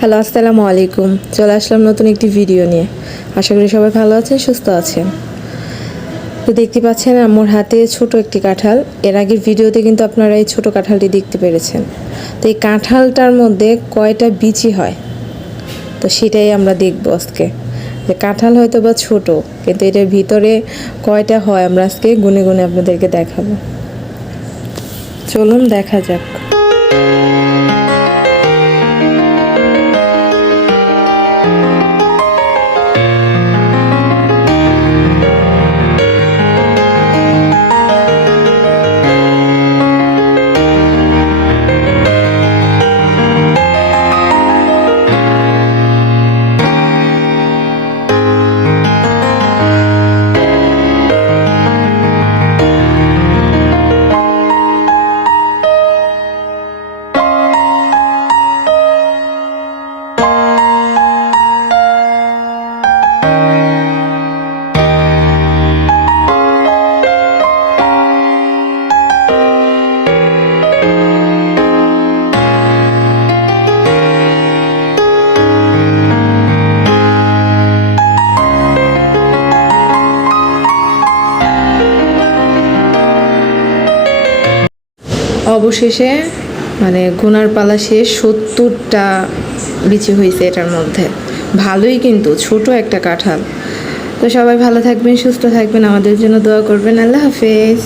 Hello, আসসালামু আলাইকুম। চলে আসলাম নতুন একটি ভিডিও নিয়ে। আশা করি সবাই ভালো আছেন, সুস্থ আছেন। তো দেখতে পাচ্ছেন আমার হাতে ছোট একটি কাঁঠাল। এর আগের ভিডিওতে কিন্তু আপনারা এই ছোট কাঁঠালটি দেখতে পেরেছেন। তো এই কাঁঠালটার মধ্যে কয়টা বিচি হয়, তো সেটাই আমরা দেখব আজকে। যে কাঁঠাল হয়তো বা ছোট, কিন্তু এটার ভিতরে কয়টা হয় আমরা আজকে গুনে গুনে আপনাদেরকে দেখাবো। চলুন দেখা যাক। অবশেষে গোনার পালা শেষ, 70টা বিচি হয়েছে এটার মধ্যে। ভালোই, কিন্তু ছোট একটা কাঁঠাল। তো সবাই ভালো থাকবেন, সুস্থ থাকবেন, আমাদের জন্য দোয়া করবেন। আল্লাহ হাফেজ।